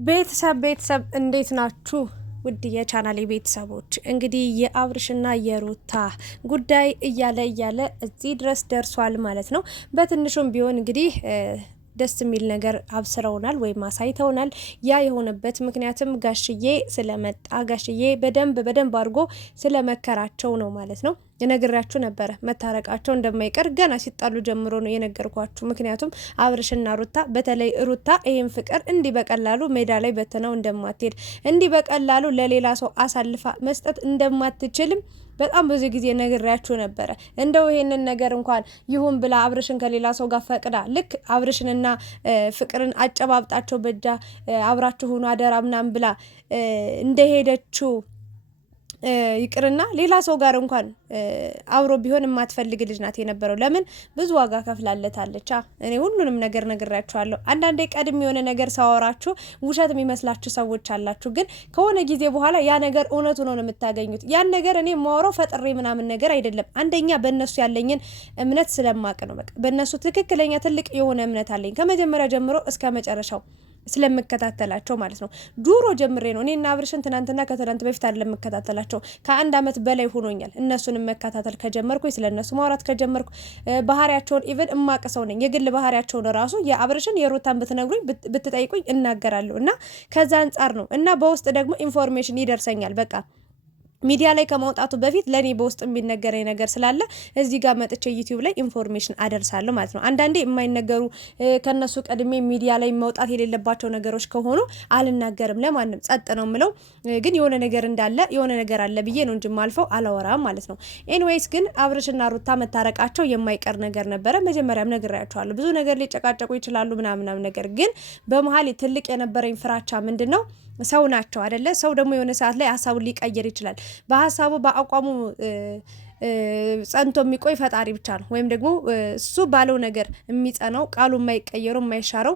ቤተሰብ እንዴት ናችሁ? ውድ የቻናሌ ቤተሰቦች እንግዲህ የአብርሽና የሩታ ጉዳይ እያለ እዚህ ድረስ ደርሷል ማለት ነው። በትንሹም ቢሆን እንግዲህ ደስ የሚል ነገር አብስረውናል ወይም አሳይተውናል። ያ የሆነበት ምክንያትም ጋሽዬ ስለመጣ ጋሽዬ በደንብ አድርጎ ስለመከራቸው ነው ማለት ነው። የነግራችሁ ነበረ መታረቃቸው እንደማይቀር ገና ሲጣሉ ጀምሮ ነው የነገርኳችሁ። ምክንያቱም አብርሽና ሩታ በተለይ ሩታ ይሄን ፍቅር እንዲህ በቀላሉ ሜዳ ላይ በትነው እንደማትሄድ እንዲህ በቀላሉ ለሌላ ሰው አሳልፋ መስጠት እንደማትችልም በጣም ብዙ ጊዜ ነግሬያችሁ ነበረ። እንደው ይሄንን ነገር እንኳን ይሁን ብላ አብርሽን ከሌላ ሰው ጋር ፈቅዳ ልክ አብርሽንና ፍቅርን አጨባብጣቸው በጃ አብራችሁ ሆኖ አደራ ምናምን ብላ እንደሄደችው ይቅርና ሌላ ሰው ጋር እንኳን አብሮ ቢሆን የማትፈልግ ልጅ ናት የነበረው። ለምን ብዙ ዋጋ ከፍላለታለች። እኔ ሁሉንም ነገር ነግራችኋለሁ። አንዳንዴ ቀድም የሆነ ነገር ሳወራችሁ ውሸት የሚመስላችሁ ሰዎች አላችሁ፣ ግን ከሆነ ጊዜ በኋላ ያ ነገር እውነቱ ነው የምታገኙት። ያን ነገር እኔ የማወራው ፈጥሬ ምናምን ነገር አይደለም። አንደኛ በእነሱ ያለኝን እምነት ስለማቅ ነው። በቃ በእነሱ ትክክለኛ ትልቅ የሆነ እምነት አለኝ ከመጀመሪያ ጀምሮ እስከ መጨረሻው ስለምከታተላቸው ማለት ነው። ዱሮ ጀምሬ ነው እኔና አብርሽን ትናንትና ከትናንት በፊት አይደለም የምከታተላቸው ከአንድ አመት በላይ ሆኖኛል። እነሱን መከታተል ከጀመርኩ ስለነሱ ማውራት ከጀመርኩ ባህሪያቸውን ኢቭን እማቀሰው ነኝ። የግል ባህሪያቸውን ራሱ የአብርሽን የሩታን ብትነግሩኝ ብትጠይቁኝ እናገራለሁ። እና ከዛ አንጻር ነው እና በውስጥ ደግሞ ኢንፎርሜሽን ይደርሰኛል። በቃ ሚዲያ ላይ ከማውጣቱ በፊት ለኔ በውስጥ የሚነገረኝ ነገር ስላለ እዚህ ጋር መጥቼ ዩቲዩብ ላይ ኢንፎርሜሽን አደርሳለሁ ማለት ነው። አንዳንዴ የማይነገሩ ከነሱ ቀድሜ ሚዲያ ላይ መውጣት የሌለባቸው ነገሮች ከሆኑ አልናገርም፣ ለማንም ጸጥ ነው ምለው። ግን የሆነ ነገር እንዳለ የሆነ ነገር አለ ብዬ ነው እንጂ ማልፈው አላወራም ማለት ነው። ኤኒዌይስ ግን አብርሽና ሩታ መታረቃቸው የማይቀር ነገር ነበረ። መጀመሪያም ነግሬያቸዋለሁ። ብዙ ነገር ሊጨቃጨቁ ይችላሉ ምናምን ነገር ግን በመሀል ትልቅ የነበረኝ ፍራቻ ምንድነው? ሰው ናቸው አይደለ? ሰው ደግሞ የሆነ ሰዓት ላይ ሀሳቡን ሊቀይር ይችላል። በሀሳቡ በአቋሙ ጸንቶ የሚቆይ ፈጣሪ ብቻ ነው። ወይም ደግሞ እሱ ባለው ነገር የሚጸናው ቃሉ የማይቀየረው የማይሻረው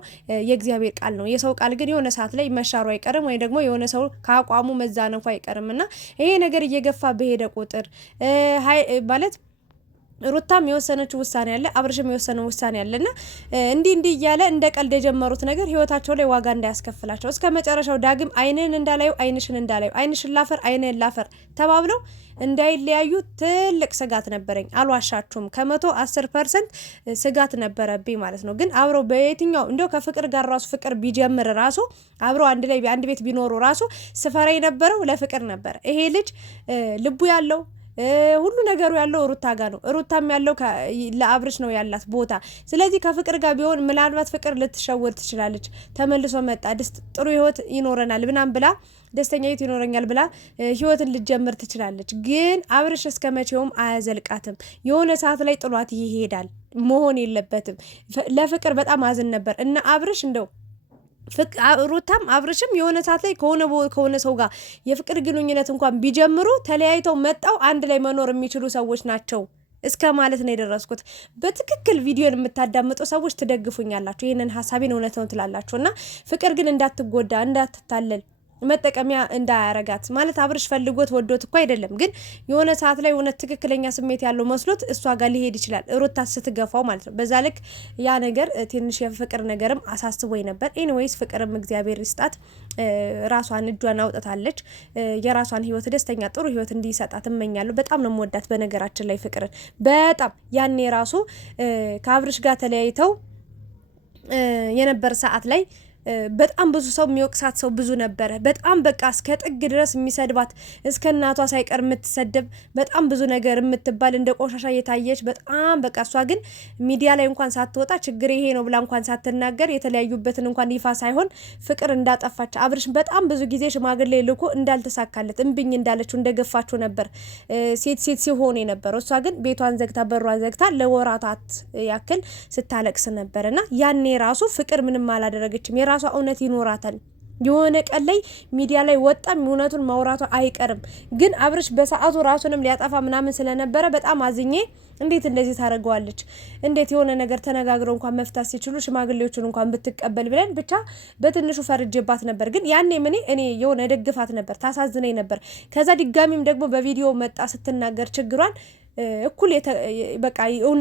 የእግዚአብሔር ቃል ነው። የሰው ቃል ግን የሆነ ሰዓት ላይ መሻሩ አይቀርም፣ ወይ ደግሞ የሆነ ሰው ከአቋሙ መዛነፉ አይቀርም። እና ይሄ ነገር እየገፋ በሄደ ቁጥር ማለት ሩታም የወሰነችው ውሳኔ አለ፣ አብርሽም የወሰነው ውሳኔ አለና እንዲህ እያለ እንደ ቀልድ የጀመሩት ነገር ህይወታቸው ላይ ዋጋ እንዳያስከፍላቸው እስከ መጨረሻው ዳግም አይንን እንዳላዩ አይንሽን እንዳላዩ አይንሽን ላፈር አይንን ላፈር ተባብለው እንዳይለያዩ ትልቅ ስጋት ነበረኝ። አልዋሻችሁም፣ 110% ስጋት ነበረብኝ ማለት ነው። ግን አብረው በየትኛው እንደው ከፍቅር ጋር ራሱ ፍቅር ቢጀምር ራሱ አብረው አንድ ላይ አንድ ቤት ቢኖሩ ራሱ ስፈራ የነበረው ለፍቅር ነበር። ይሄ ልጅ ልቡ ያለው ሁሉ ነገሩ ያለው ሩታ ጋር ነው። ሩታም ያለው ለአብርሽ ነው ያላት ቦታ። ስለዚህ ከፍቅር ጋር ቢሆን ምናልባት ፍቅር ልትሸወድ ትችላለች። ተመልሶ መጣ ጥሩ ህይወት ይኖረናል ምናምን ብላ ደስተኛ ህይወት ይኖረኛል ብላ ህይወትን ልትጀምር ትችላለች። ግን አብርሽ እስከ መቼውም አያዘልቃትም። የሆነ ሰዓት ላይ ጥሏት ይሄዳል። መሆን የለበትም። ለፍቅር በጣም አዝን ነበር እና አብርሽ እንደው ሩታም አብርሽም የሆነ ሰዓት ላይ ከሆነ ሰው ጋር የፍቅር ግንኙነት እንኳን ቢጀምሩ ተለያይተው መጣው አንድ ላይ መኖር የሚችሉ ሰዎች ናቸው እስከ ማለት ነው የደረስኩት። በትክክል ቪዲዮን የምታዳምጡ ሰዎች ትደግፉኛላችሁ፣ ይሄንን ሀሳቤን እውነት ነው ትላላችሁ። እና ፍቅር ግን እንዳትጎዳ እንዳትታለል መጠቀሚያ እንዳያረጋት ማለት አብርሽ ፈልጎት ወዶት እኮ አይደለም። ግን የሆነ ሰዓት ላይ እውነት ትክክለኛ ስሜት ያለው መስሎት እሷ ጋር ሊሄድ ይችላል፣ ሩታ ስትገፋው ማለት ነው። በዛ ልክ ያ ነገር ትንሽ የፍቅር ነገርም አሳስቦኝ ነበር። ኤኒዌይስ ፍቅርም እግዚአብሔር ይስጣት፣ ራሷን እጇን አውጥታለች። የራሷን ህይወት ደስተኛ ጥሩ ህይወት እንዲሰጣት እመኛለሁ። በጣም ነው የምወዳት በነገራችን ላይ ፍቅርን በጣም ያኔ ራሱ ከአብርሽ ጋር ተለያይተው የነበር ሰዓት ላይ በጣም ብዙ ሰው የሚወቅሳት ሰው ብዙ ነበረ። በጣም በቃ እስከ ጥግ ድረስ የሚሰድባት እስከ እናቷ ሳይቀር የምትሰደብ በጣም ብዙ ነገር የምትባል እንደ ቆሻሻ የታየች በጣም በቃ እሷ ግን ሚዲያ ላይ እንኳን ሳትወጣ ችግር ይሄ ነው ብላ እንኳን ሳትናገር የተለያዩበትን እንኳን ይፋ ሳይሆን ፍቅር እንዳጠፋች አብርሽ በጣም ብዙ ጊዜ ሽማግሌ ልኮ እንዳልተሳካለት እምብኝ እንዳለችው እንደገፋችው ነበር ሴት ሲሆን የነበረው። እሷ ግን ቤቷን ዘግታ በሯን ዘግታ ለወራታት ያክል ስታለቅስ ነበርና ያኔ ራሱ ፍቅር ምንም አላደረገችም። ራሷ እውነት ይኖራታል። የሆነ ቀን ላይ ሚዲያ ላይ ወጣም እውነቱን ማውራቷ አይቀርም። ግን አብርሽ በሰዓቱ ራሱንም ሊያጠፋ ምናምን ስለነበረ በጣም አዝኜ እንዴት እንደዚህ ታደርገዋለች? እንዴት የሆነ ነገር ተነጋግረው እንኳን መፍታት ሲችሉ ሽማግሌዎቹን እንኳን ብትቀበል ብለን ብቻ በትንሹ ፈርጄባት ነበር። ግን ያኔ እኔ የሆነ ደግፋት ነበር፣ ታሳዝነኝ ነበር። ከዛ ድጋሚም ደግሞ በቪዲዮ መጣ ስትናገር ችግሯን እኩል በቃ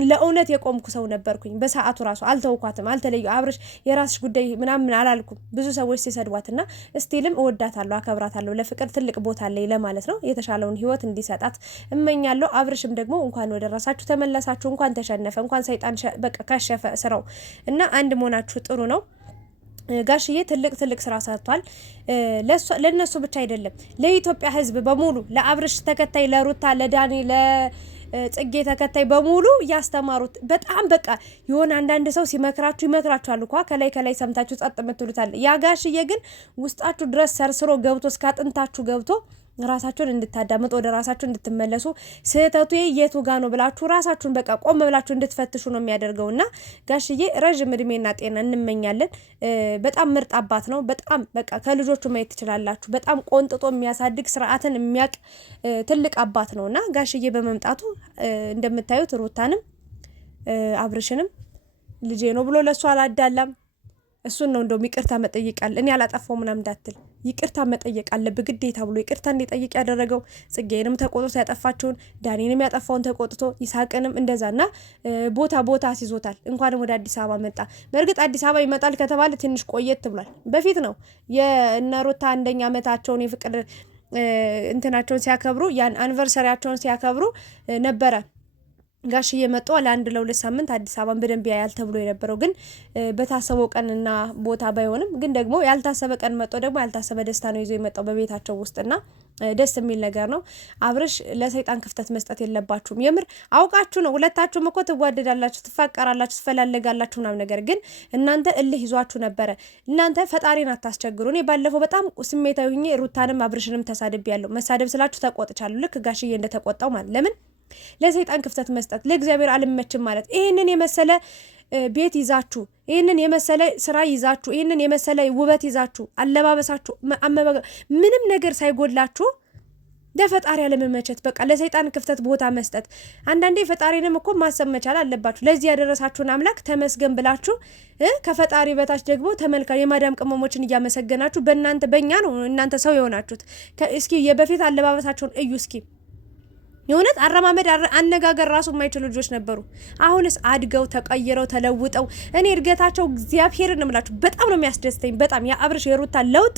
ለእውነት የቆምኩ ሰው ነበርኩኝ። በሰዓቱ ራሱ አልተውኳትም፣ አልተለዩ አብርሽ የራስሽ ጉዳይ ምናምን አላልኩም። ብዙ ሰዎች ሲሰድቧትና ስቲልም እወዳታለሁ፣ አከብራታለሁ። ለፍቅር ትልቅ ቦታ አለኝ ለማለት ነው። የተሻለውን ህይወት እንዲሰጣት እመኛለሁ። አብርሽም ደግሞ እንኳን ወደ ራሳችሁ ተመለሳችሁ፣ እንኳን ተሸነፈ፣ እንኳን ሰይጣን በቃ ከሸፈ ስራው እና አንድ መሆናችሁ ጥሩ ነው። ጋሽዬ ትልቅ ስራ ሰርቷል። ለነሱ ብቻ አይደለም ለኢትዮጵያ ህዝብ በሙሉ ለአብርሽ ተከታይ፣ ለሩታ፣ ለዳኒ፣ ለጽጌ ተከታይ በሙሉ ያስተማሩት በጣም በቃ የሆነ አንዳንድ ሰው ይመክራችኋል እኮ ከላይ ሰምታችሁ ጸጥ የምትሉታል። ያ ጋሽዬ ግን ውስጣችሁ ድረስ ሰርስሮ ገብቶ እስከ አጥንታችሁ ገብቶ ራሳችሁን እንድታዳምጡ ወደ ራሳችሁ እንድትመለሱ ስህተቱ የቱ ጋ ነው ብላችሁ ራሳችሁን በቃ ቆም ብላችሁ እንድትፈትሹ ነው የሚያደርገውና ጋሽዬ ረጅም እድሜና ጤና እንመኛለን። በጣም ምርጥ አባት ነው። በጣም በቃ ከልጆቹ ማየት ትችላላችሁ። በጣም ቆንጥጦ የሚያሳድግ ስርዓትን የሚያቅ ትልቅ አባት ነውና ጋሽዬ በመምጣቱ እንደምታዩት ሩታንም አብርሽንም ልጄ ነው ብሎ ለሱ አላዳላም። እሱን ነው እንደውም ይቅርታ መጠየቃል። እኔ አላጠፋው ምናምን እንዳትል ይቅርታ መጠየቅ አለብህ ግዴታ ብሎ ይቅርታ እንዲጠይቅ ያደረገው ጽጌንም ተቆጥቶ ያጠፋችውን ዳኒንም ያጠፋውን ተቆጥቶ ይሳቅንም እንደዛና ቦታ ሲዞታል። እንኳንም ወደ አዲስ አበባ መጣ። በእርግጥ አዲስ አበባ ይመጣል ከተባለ ትንሽ ቆየት ብሏል። በፊት ነው የእነሩታ አንደኛ ዓመታቸውን የፍቅር እንትናቸውን ሲያከብሩ ያን አኒቨርሰሪያቸውን ሲያከብሩ ነበረ ጋሽዬ መጥቶ ለአንድ ለሁለት ሳምንት አዲስ አበባን በደንብ ያያል ተብሎ የነበረው ግን በታሰበው ቀንና ቦታ ባይሆንም ግን ደግሞ ያልታሰበ ቀን መጥቶ ደግሞ ያልታሰበ ደስታ ነው ይዞ የመጣው በቤታቸው ውስጥና ደስ የሚል ነገር ነው። አብርሽ ለሰይጣን ክፍተት መስጠት የለባችሁም። የምር አውቃችሁ ነው። ሁለታችሁም እኮ ትዋደዳላችሁ፣ ትፋቀራላችሁ፣ ትፈላለጋላችሁ ምናምን ነገር ግን እናንተ እልህ ይዟችሁ ነበረ። እናንተ ፈጣሪን አታስቸግሩ። እኔ ባለፈው በጣም ስሜታዊ ሆኜ ሩታንም አብርሽንም ተሳድቤያለሁ። መሳደብ ስላችሁ ተቆጥቻለሁ። ልክ ጋሽዬ እንደተቆጣው ማለት ለምን ለሰይጣን ክፍተት መስጠት ለእግዚአብሔር አልመችም ማለት ይሄንን የመሰለ ቤት ይዛችሁ ይሄንን የመሰለ ስራ ይዛችሁ ይሄንን የመሰለ ውበት ይዛችሁ አለባበሳችሁ ምንም ነገር ሳይጎላችሁ ለፈጣሪ አለመመቸት በቃ ለሰይጣን ክፍተት ቦታ መስጠት። አንዳንዴ ፈጣሪንም እኮ ማሰብ መቻል አለባችሁ። ለዚህ ያደረሳችሁን አምላክ ተመስገን ብላችሁ ከፈጣሪ በታች ደግሞ ተመልካ የማዳም ቅመሞችን እያመሰገናችሁ በእኛ ነው እናንተ ሰው የሆናችሁት። እስኪ የበፊት አለባበሳችሁን እዩ እስኪ የሆነት አረማመድ አነጋገር ራሱ የማይችሉ ልጆች ነበሩ። አሁንስ አድገው ተቀይረው ተለውጠው እኔ እድገታቸው እግዚአብሔርን እምላችሁ በጣም ነው የሚያስደስተኝ። በጣም የአብርሽ የሩታ ለውጥ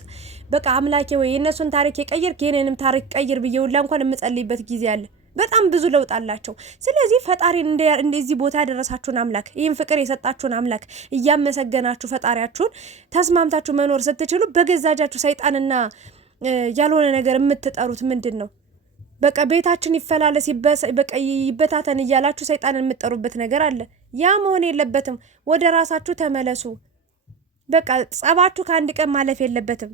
በቃ አምላኬ ወይ የእነሱን ታሪክ የቀየርክ የኔንም ታሪክ ቀይር ብዬ ሁላ እንኳን የምጸልይበት ጊዜ አለ። በጣም ብዙ ለውጥ አላቸው። ስለዚህ ፈጣሪን እንደዚህ ቦታ ያደረሳችሁን አምላክ ይህን ፍቅር የሰጣችሁን አምላክ እያመሰገናችሁ ፈጣሪያችሁን ተስማምታችሁ መኖር ስትችሉ በገዛጃችሁ ሰይጣንና ያልሆነ ነገር የምትጠሩት ምንድን ነው? በቃ ቤታችን ይፈላለስ በቃ ይበታተን እያላችሁ ሰይጣንን የምትጠሩበት ነገር አለ። ያ መሆን የለበትም። ወደ ራሳችሁ ተመለሱ። በቃ ጸባችሁ ከአንድ ቀን ማለፍ የለበትም።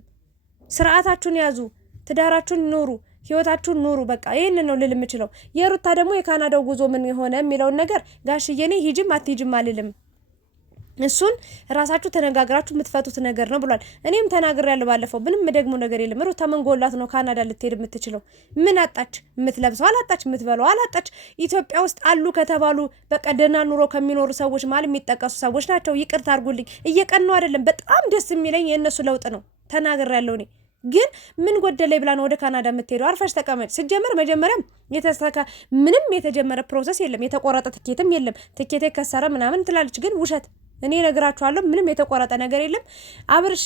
ስርዓታችሁን ያዙ፣ ትዳራችሁን ኑሩ፣ ህይወታችሁን ኑሩ። በቃ ይሄንን ነው ልል የምችለው። የሩታ ደግሞ የካናዳው ጉዞ ምን ሆነ የሚለውን ነገር ጋሽዬ እኔ ሂጂም አትሂጂም አልልም። እሱን ራሳችሁ ተነጋግራችሁ የምትፈቱት ነገር ነው ብሏል። እኔም ተናግሬያለሁ ባለፈው። ምንም ደግሞ ነገር የለም። ሩታ ምን ጎላት ነው ካናዳ ልትሄድ የምትችለው? ምን አጣች? የምትለብሰው አላጣች፣ የምትበላው አላጣች። ኢትዮጵያ ውስጥ አሉ ከተባሉ በቃ ደህና ኑሮ ከሚኖሩ ሰዎች ማለት የሚጠቀሱ ሰዎች ናቸው። ይቅርታ አድርጉልኝ፣ እየቀኑ አይደለም። በጣም ደስ የሚለኝ የእነሱ ለውጥ ነው። ተናግሬያለሁ እኔ ግን ምን ጎደለኝ ብላ ነው ወደ ካናዳ የምትሄደው? አርፈሽ ተቀመጭ። ሲጀመር መጀመሪያም ምንም የተጀመረ ፕሮሰስ የለም። የተቆረጠ ትኬትም የለም። ትኬቴ ከሰረ ምናምን ትላለች፣ ግን ውሸት። እኔ ነግራችኋለሁ፣ ምንም የተቆረጠ ነገር የለም። አብርሽ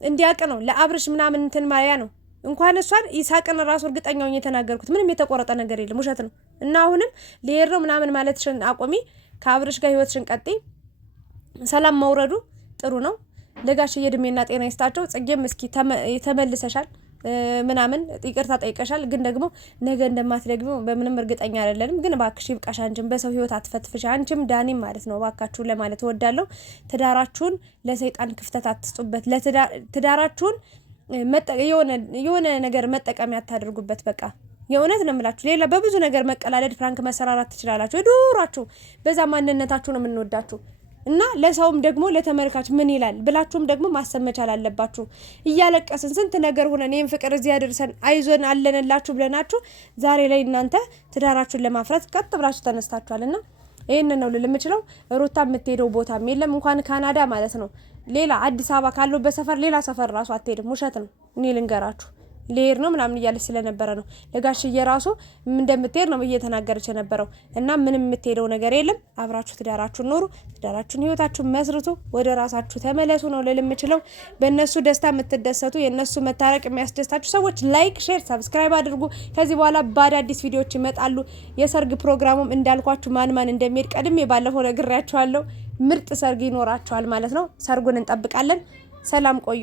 እንዲያውቅ ነው ለአብርሽ ምናምን እንትን ማያ ነው። እንኳን እሷን ይሳቅን ራሱ እርግጠኛው የተናገርኩት ምንም የተቆረጠ ነገር የለም፣ ውሸት ነው። እና አሁንም ልሄድ ነው ምናምን ማለትሽን አቆሚ። ከአብርሽ ጋር ህይወትሽን ቀጥይ። ሰላም መውረዱ ጥሩ ነው። ለጋሽዬ እድሜና ጤና ይስጣቸው። ጽጌም እስኪ ተመልሰሻል ምናምን ይቅርታ ጠይቀሻል፣ ግን ደግሞ ነገ እንደማትደግሚው በምንም እርግጠኛ አይደለንም። ግን እባክሽ ይብቃሽ። አንቺም በሰው ህይወት አትፈትፍሽ። አንቺም ዳኒም ማለት ነው። እባካችሁ ለማለት እወዳለሁ። ትዳራችሁን ለሰይጣን ክፍተት አትስጡበት። ትዳራችሁን የሆነ ነገር መጠቀሚያ አታደርጉበት። በቃ የእውነት ነው የምላችሁ። ሌላ በብዙ ነገር መቀላለድ፣ ፍራንክ መሰራራት ትችላላችሁ። ዱራችሁ በዛ ማንነታችሁ ነው የምንወዳችሁ እና ለሰውም ደግሞ ለተመልካች ምን ይላል ብላችሁም ደግሞ ማሰብ መቻል አለባችሁ። እያለቀስን ስንት ነገር ሆነን ይህን ፍቅር እዚህ ያደርሰን አይዞን አለንላችሁ ብለናችሁ ዛሬ ላይ እናንተ ትዳራችሁን ለማፍረት ቀጥ ብላችሁ ተነስታችኋልና ይሄንን ነው ልል የምችለው። ሩታ የምትሄደው ቦታም የለም እንኳን ካናዳ ማለት ነው። ሌላ አዲስ አበባ ካለው በሰፈር ሌላ ሰፈር ራሱ አትሄድም። ውሸት ነው። እኔ ልንገራችሁ ሊሄድ ነው ምናምን እያለች ስለነበረ ነው። ለጋሽዬ ራሱ እንደምትሄድ ነው እየተናገረች የነበረው። እና ምንም የምትሄደው ነገር የለም። አብራችሁ ትዳራችሁን ኖሩ፣ ትዳራችሁን ህይወታችሁን መስርቱ፣ ወደ ራሳችሁ ተመለሱ ነው ልል የምችለው። በእነሱ ደስታ የምትደሰቱ የእነሱ መታረቅ የሚያስደስታችሁ ሰዎች ላይክ፣ ሼር፣ ሰብስክራይብ አድርጉ። ከዚህ በኋላ በአዳዲስ ቪዲዮዎች ይመጣሉ። የሰርግ ፕሮግራሙም እንዳልኳችሁ ማን እንደሚሄድ ቀድሜ ባለፈው ነግሬያችኋለሁ። ምርጥ ሰርግ ይኖራችኋል ማለት ነው። ሰርጉን እንጠብቃለን። ሰላም ቆዩ።